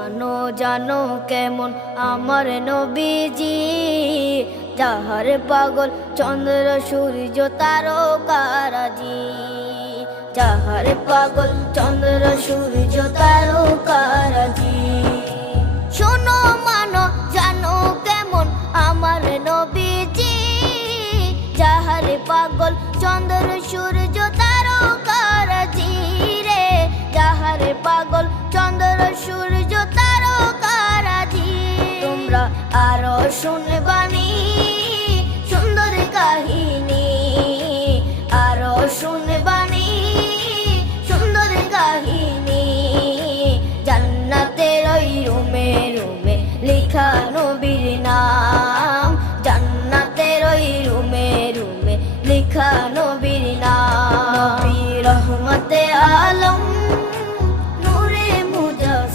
জানো জানো কেমন আমার নবীজি, যাহার পাগল চন্দ্র সূর্য তারকারাজি, যাহার পাগল চন্দ্র সূর্য তারকা